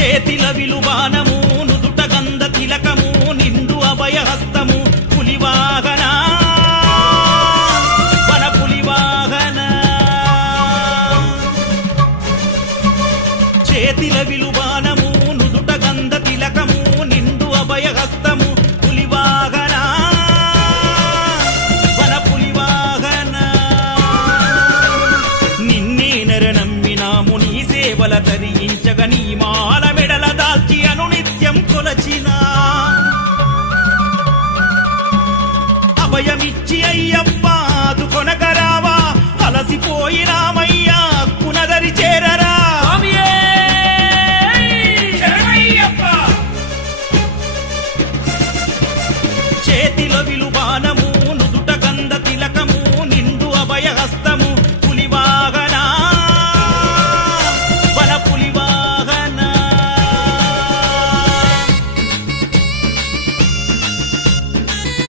చేతిల విలుబానము నుదుట గంధ తిలకము నిండు అభయహస్తము పులివాహన వన పులివాహన చేతిల విలుబానము నుదుట గంధ తిలకము నిండు అభయహస్తము పులివాహన వన పులివాహన నిన్నే నర నమ్మినాము నీ సేవల ధరించగ నీ మాల మెడల దాల్చి అనునిత్యం కొలచినా అభయమిచ్చి అయ్యప్ప ఆదుకొనగరావా అలసిపోయినామయ్యా కునదరి చేర